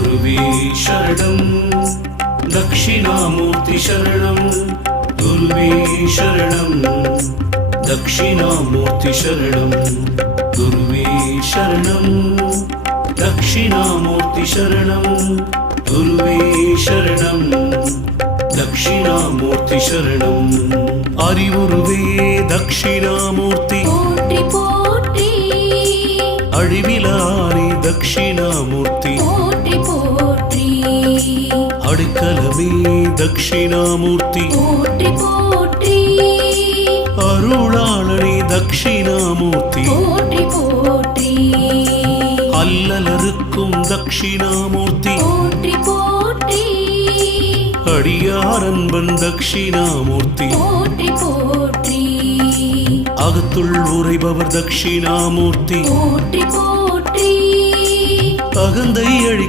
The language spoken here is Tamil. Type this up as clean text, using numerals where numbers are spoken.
गुरुवे शरणं दक्षिणामूर्ति शरणं गुरुवे शरणं दक्षिणामूर्ति शरणं गुरुवे शरणं दक्षिणामूर्ति शरणं गुरुवे शरणं दक्षिणामूर्ति शरणं அறிவுருவே दक्षिणामूर्ति போற்றி போற்றி அழிவிலானே दक्षिणामूर्ति போற்றி போற்றி அடைக்கலமே दक्षिणामूर्ति போற்றி போற்றி அருளாளனே दक्षिणामूर्ति போற்றி போற்றி அல்லலருக்கும் दक्षिणामूर्ति போற்றி போற்றி அடியாரன்பன் दक्षिणामूर्ति போற்றி போற்றி அகத்துள் உரைபவர் दक्षिणामूर्ति போற்றி போற்றி அகந்தை அழி